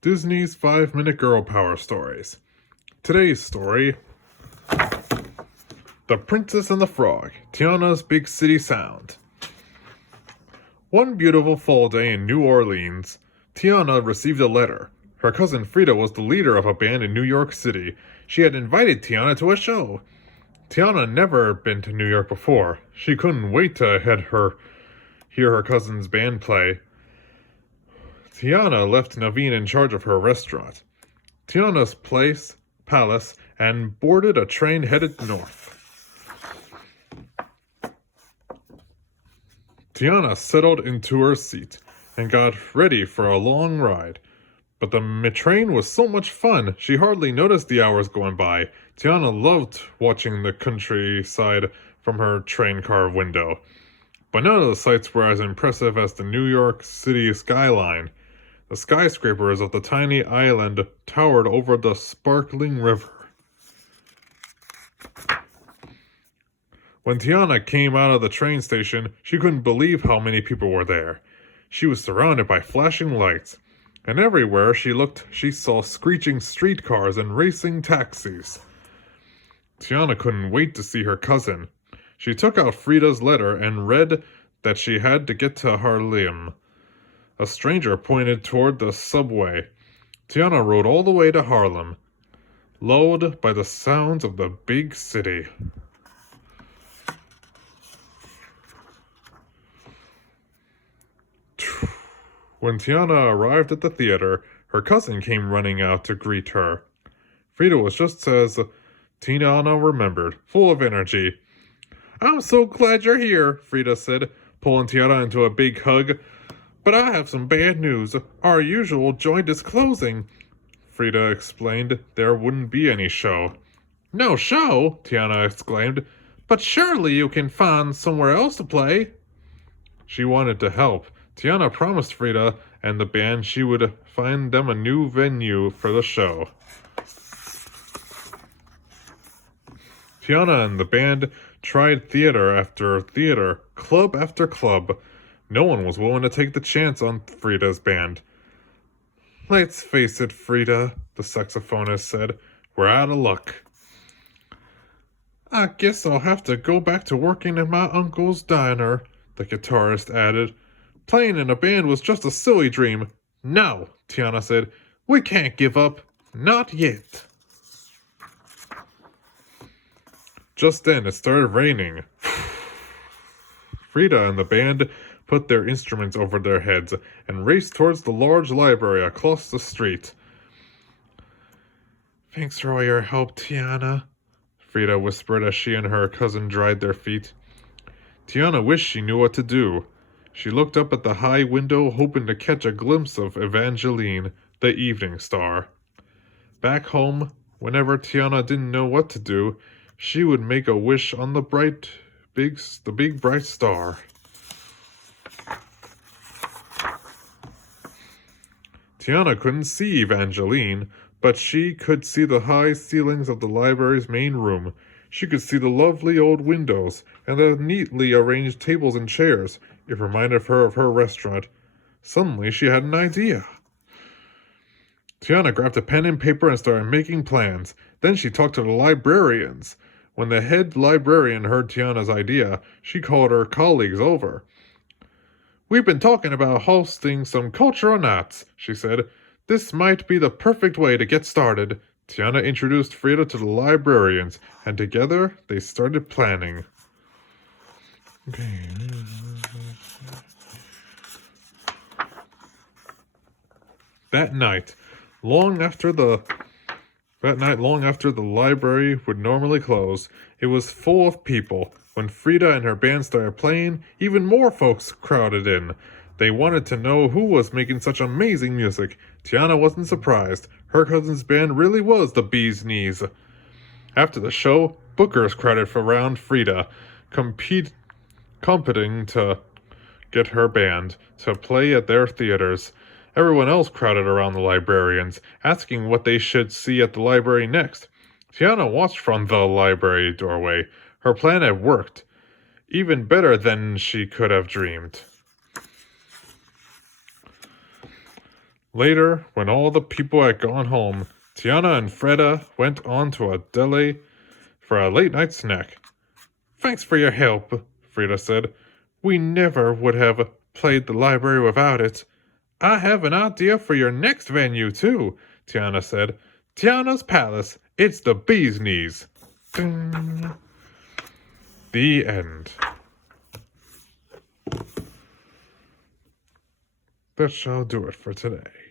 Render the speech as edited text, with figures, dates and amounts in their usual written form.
Disney's 5-Minute Girl Power Stories. Today's story, The Princess and the Frog, Tiana's Big City Sound. One beautiful fall day in New Orleans, Tiana received a letter. Her cousin Frida was the leader of a band in New York City. She had invited Tiana to a show. Tiana had never been to New York before. She couldn't wait to hear her cousin's band play. Tiana left Naveen in charge of her restaurant, Tiana's palace, and boarded a train headed north. Tiana settled into her seat and got ready for a long ride. But the train was so much fun, she hardly noticed the hours going by. Tiana loved watching the countryside from her train car window. But none of the sights were as impressive as the New York City skyline. The skyscrapers of the tiny island towered over the sparkling river. When Tiana came out of the train station, she couldn't believe how many people were there. She was surrounded by flashing lights, and everywhere she looked, she saw screeching streetcars and racing taxis. Tiana couldn't wait to see her cousin. She took out Frida's letter and read that she had to get to Harlem. A stranger pointed toward the subway. Tiana rode all the way to Harlem, lulled by the sounds of the big city. When Tiana arrived at the theater, her cousin came running out to greet her. Frida was just as Tiana remembered, full of energy. "I'm so glad you're here," Frida said, pulling Tiana into a big hug. "But I have some bad news. Our usual joint is closing." Frida explained there wouldn't be any show. "No show?" Tiana exclaimed. "But surely you can find somewhere else to play." She wanted to help. Tiana promised Frida and the band she would find them a new venue for the show. Tiana and the band tried theater after theater, club after club. No one was willing to take the chance on Frida's band. "Let's face it, Frida," the saxophonist said. "We're out of luck." "I guess I'll have to go back to working in my uncle's diner," the guitarist added. "Playing in a band was just a silly dream." "No," Tiana said. "We can't give up. Not yet." Just then it started raining. Frida and the band put their instruments over their heads and raced towards the large library across the street. "Thanks for all your help, Tiana," Frida whispered as she and her cousin dried their feet. Tiana wished she knew what to do. She looked up at the high window, hoping to catch a glimpse of Evangeline, the evening star. Back home, whenever Tiana didn't know what to do, she would make a wish on the big bright star. Tiana couldn't see Evangeline, but she could see the high ceilings of the library's main room. She could see the lovely old windows and the neatly arranged tables and chairs. It reminded her of her restaurant. Suddenly she had an idea. Tiana grabbed a pen and paper and started making plans. Then she talked to the librarians. When the head librarian heard Tiana's idea, she called her colleagues over. "We've been talking about hosting some cultural nights," she said. "This might be the perfect way to get started." Tiana introduced Frida to the librarians, and together they started planning. That night, long after the library would normally close, it was full of people. When Frida and her band started playing, even more folks crowded in. They wanted to know who was making such amazing music. Tiana wasn't surprised. Her cousin's band really was the bee's knees. After the show, bookers crowded around Frida, competing to get her band to play at their theaters. Everyone else crowded around the librarians, asking what they should see at the library next. Tiana watched from the library doorway. Her plan had worked, even better than she could have dreamed. Later, when all the people had gone home, Tiana and Freda went on to a deli for a late night snack. Thanks for your help, Frida said. We never would have played the library without it. I have an idea for your next venue, too, Tiana said. Tiana's Palace. It's the bee's knees. Ding. The end. That shall do it for today.